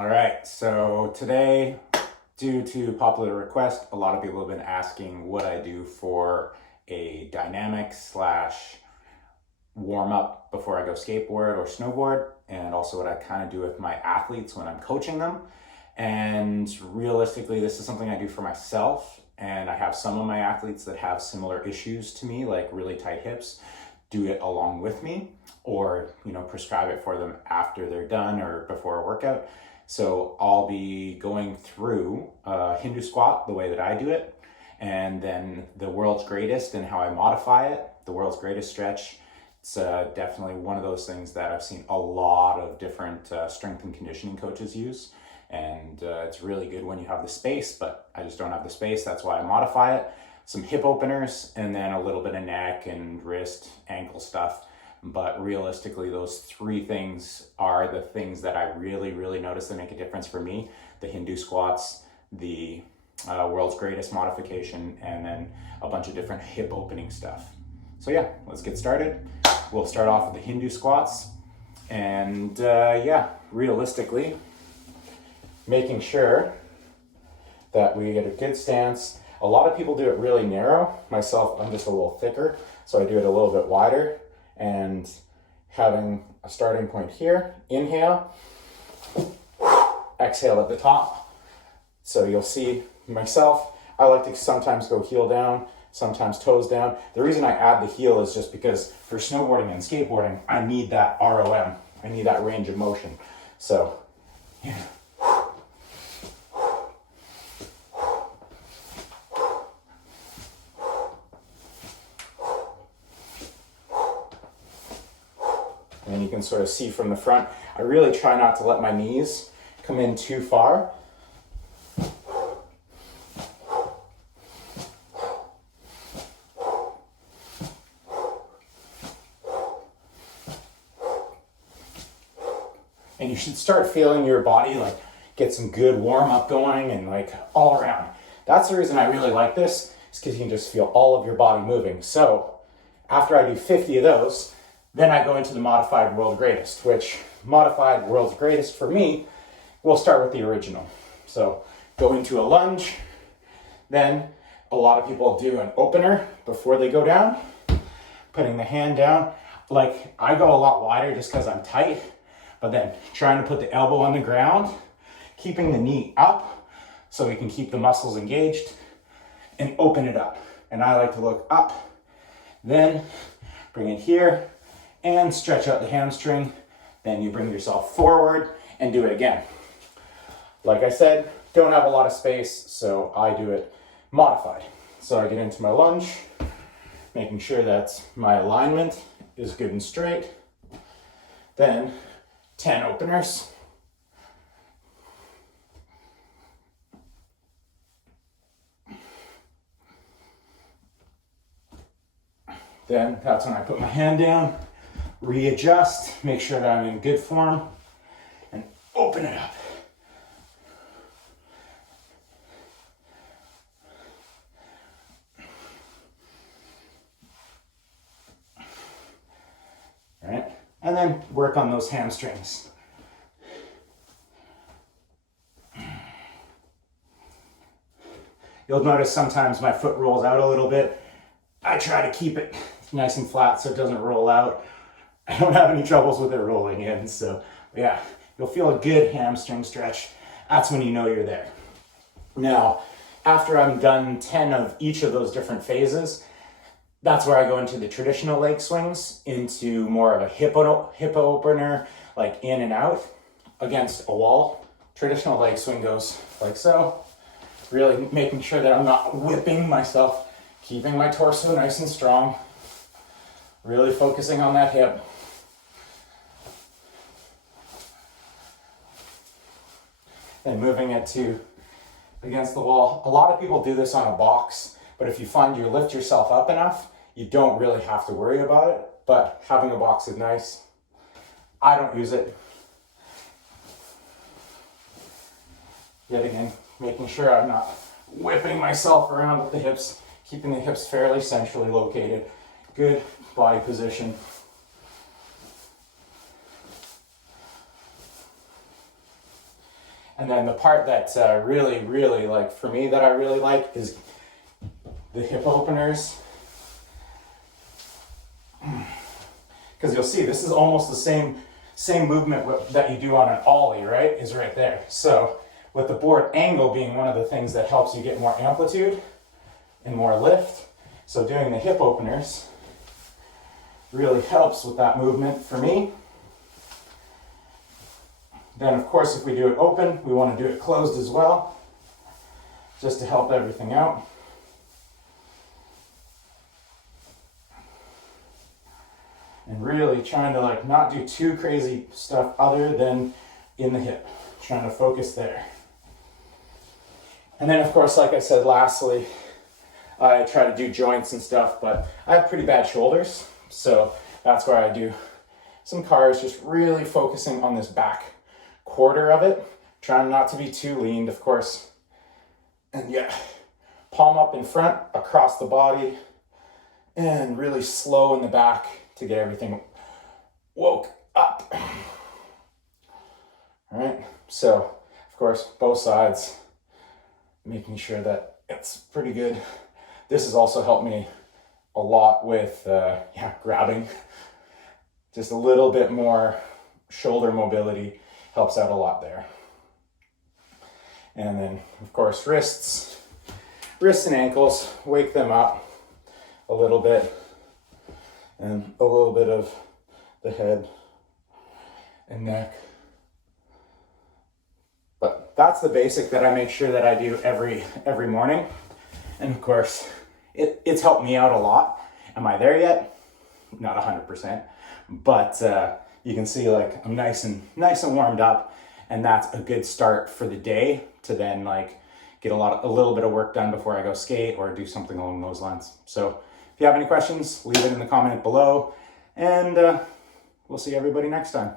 All right, so today, due to popular request, a lot of people have been asking what I do for a dynamic slash warm up before I go skateboard or snowboard, and also what I kind of do with my athletes when I'm coaching them. And realistically, this is something I do for myself, and I have some of my athletes that have similar issues to me, like really tight hips, do it along with me, or prescribe it for them after they're done or before a workout. So I'll be going through Hindu squat the way that I do it, and then the world's greatest and how I modify it. The world's greatest stretch, it's definitely one of those things that I've seen a lot of different strength and conditioning coaches use. And it's really good when you have the space, but I just don't have the space. That's why I modify it. Some hip openers, and then a little bit of neck and wrist, ankle stuff. But realistically, those three things are the things that I really notice that make a difference for me. The Hindu squats, the world's greatest modification, and then a bunch of different hip opening stuff. So yeah, let's get started. We'll start off with the Hindu squats. And realistically, making sure that we get a good stance. A lot of people do it really narrow. Myself, I'm just a little thicker, so I do it a little bit wider. And having a starting point here, inhale, exhale at the top. So you'll see myself, I like to sometimes go heel down, sometimes toes down. The reason I add the heel is just because for snowboarding and skateboarding, I need that ROM. I need that range of motion. So, yeah. And you can sort of see from the front, I really try not to let my knees come in too far. And you should start feeling your body like get some good warm up going and like all around. That's the reason I really like this, is because you can just feel all of your body moving. So after I do 50 of those, then I go into the modified world greatest, which modified world's greatest for me, we'll start with the original. So go into a lunge, then a lot of people do an opener before they go down, putting the hand down. Like I go a lot wider just because I'm tight, but then trying to put the elbow on the ground, keeping the knee up so we can keep the muscles engaged, and open it up. And I like to look up, then bring it here, and stretch out the hamstring. Then you bring yourself forward and do it again. Like I said, don't have a lot of space, so I do it modified. So I get into my lunge, making sure that my alignment is good and straight. Then 10 openers. Then that's when I put my hand down, readjust, make sure that I'm in good form, and open it up. All right, and then work on those hamstrings. You'll notice sometimes my foot rolls out a little bit. I try to keep it nice and flat so it doesn't roll out. I don't have any troubles with it rolling in, so yeah, you'll feel a good hamstring stretch. That's when you know you're there. Now, after I'm done 10 of each of those different phases, that's where I go into the traditional leg swings, into more of a hip opener, like in and out against a wall. Traditional leg swing goes like so, really making sure that I'm not whipping myself, keeping my torso nice and strong, really focusing on that hip. And moving it to against the wall. A lot of people do this on a box, but if you find you lift yourself up enough, you don't really have to worry about it, but having a box is nice. I don't use it. Yet again, making sure I'm not whipping myself around with the hips, keeping the hips fairly centrally located. Good body position. And then the part that really like for me that I really like is the hip openers. Because you'll see this is almost the same movement that you do on an ollie, right? Is right there. So with the board angle being one of the things that helps you get more amplitude and more lift. So doing the hip openers really helps with that movement for me. Then of course, if we do it open, we want to do it closed as well, just to help everything out. And really trying to like not do too crazy stuff other than in the hip, trying to focus there. And then of course, like I said, lastly, I try to do joints and stuff, but I have pretty bad shoulders. So that's where I do some cars, just really focusing on this back quarter of it, trying not to be too leaned, of course. And yeah, palm up in front, across the body, and really slow in the back to get everything woke up. All right, so of course, both sides, making sure that it's pretty good. This has also helped me a lot with grabbing. Just a little bit more shoulder mobility helps out a lot there. And then of course wrists and ankles, wake them up a little bit, and a little bit of the head and neck. But that's the basic that I make sure that I do every morning. And of course, it's helped me out a lot. Am I there yet? Not 100%, but you can see like I'm nice and warmed up, and that's a good start for the day to then like get a little bit of work done before I go skate or do something along those lines. So if you have any questions, leave it in the comment below, and we'll see everybody next time.